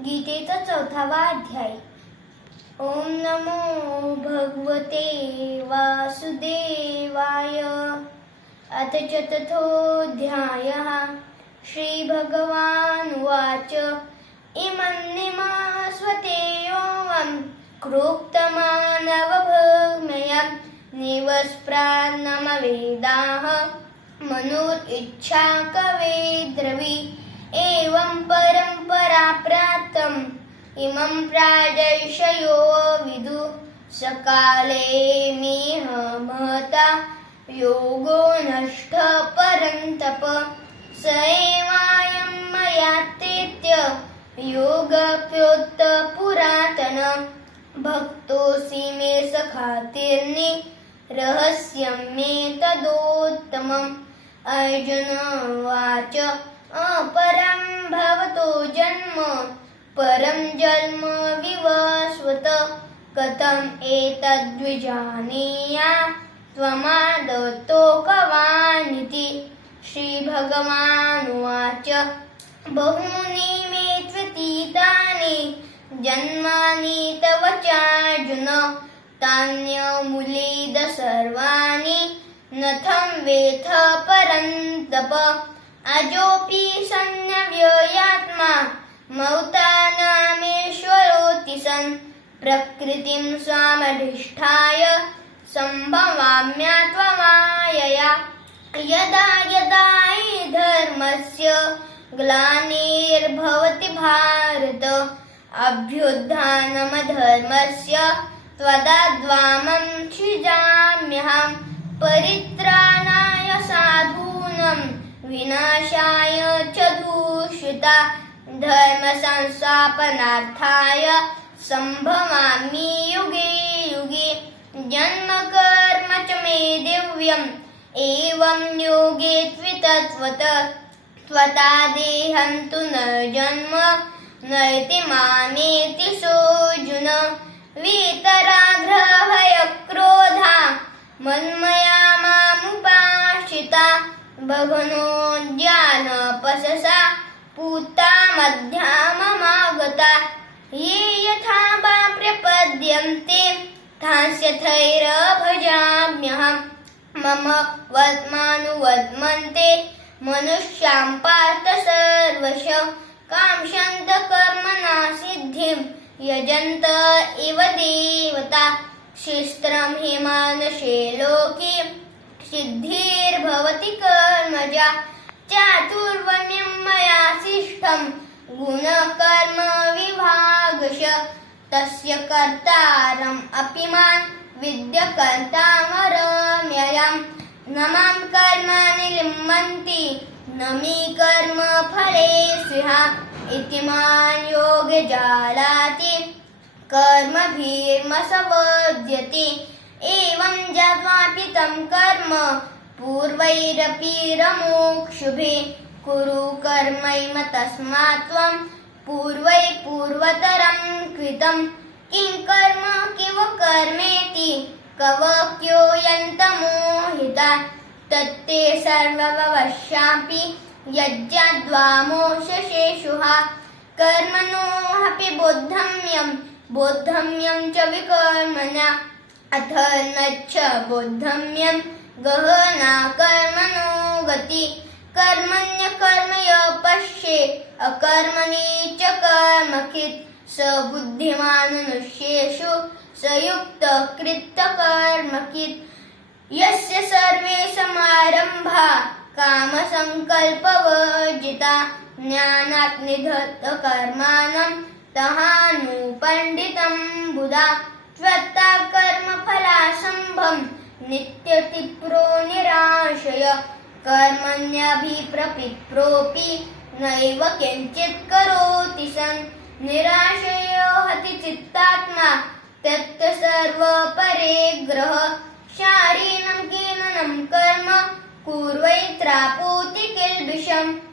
गीतेचा 4वा अध्याय. ओम नमो भगवते वासुदेवाय. अथ चतुर्थोऽध्यायः. श्रीभगवानुवाच. इमन्निमास्वतेयोऽहं क्रोक्तमानवभग्मयं निवस्प्रान्नमवेदाः मनुरिच्छा कवेद्रवि. एवं परम्परा प्राप्तम् इमं प्राजैषयो विदु. सकाले मेह महता योगो नष्ट परन्तप. स एवायं मयात्येत्य योगप्रोक्त पुरातन. भक्तोऽसि मे सखातिर्नि रहस्यं मे तदोत्तमम्. अर्जुन उवाच. अपरं भवतो जन्म परं जन्म विवस्वत. कथम् एतद्विजानीयाम् त्वमादौ कवानिति. श्रीभगवानुवाच. बहूनि मे व्यतीतानि जन्मानि तव चार्जुन. तान्यमूलेद सर्वाणि नथं वेत्थ परन्तप. अजोऽपि सन्नव्ययात्मा मौतानामीश्वरोऽति सन्. प्रकृतिं स्वामधिष्ठाय सम्भवाम्यत्वमायया. यदा यदा हि धर्मस्य ग्लानिर्भवति भारत. अभ्युत्थानमधर्मस्य तदात्मानं सृजाम्यहम्. परित्राणाय साधूनां विनाशाय च दूषिता. धर्मसंस्थापनार्थाय सम्भवामि युगे युगे. जन्म कर्म च मे दिव्यम् एवं योगे त्वितत्वत. त्वता देहं तु न जन्म नैति मामेति सोऽर्जुन. वीतरागभयक्रोधा मन्मया मामुपाश्रिता. भवनोद्यानपससा पूता मध्याममागता. ये यथा वा प्रपद्यन्ते थास्यथैर्भजाम्यहम्. मम वर्त्मानुवर्त्मन्ते मनुष्यां पार्थ सर्वशः. काङ्क्षन्त कर्मणा सिद्धिं यजन्त इव देवता. शिस्त्रं हि मानुषे लोके सिद्धिर्भवति कर्मजा. चातुर्वर्ण्यं मया सृष्टं गुणकर्म विभागशः. तस्य कर्तारम् अपि मां विद्यकर्तामरम्ययम्. न मां कर्माणि लिम्पन्ति न मे कर्मफले स्पृहा. इति मां योगजालाति कर्मभिर्मसवद्यते. एवं ज्ञात्वापि तं कर्म पूर्वैरपि रमोक्षुभिः. कुरु कर्मैव तस्मात् त्वं पूर्वै पूर्वतरं कृतं. किं कर्म किव कर्मेति कवक्योऽयन्तमोहिता. तत्ते सर्ववश्यापि यज्ञाद्वामोक्षशेषुः. कर्मणोऽपि बोद्धव्यं च विकर्मणा. अथ नच्च बोद्धव्यं गहना कर्मणो गति. कर्मण्यकर्मय पश्ये अकर्मणि च कर्मकृत्. स बुद्धिमान् मनुष्येषु स युक्तः कृतकर्मकृत्. यस्य सर्वे समारम्भा कामसङ्कल्पवर्जिता. ज्ञानात् निधत्तकर्माणं तहानुपण्डितं बुधा. त्वत्ता कर्मफलासम्भवं नित्यतिप्रो निराशय. कर्मण्यभिप्रपिप्रोऽपि नैव किञ्चित् करोति सन्. निराशयो हति चित्तात्मा त्यक्त सर्वपरिग्रह. शारीरं कीलनं कर्म कुर्वैत्रापोति किल्बिषम्.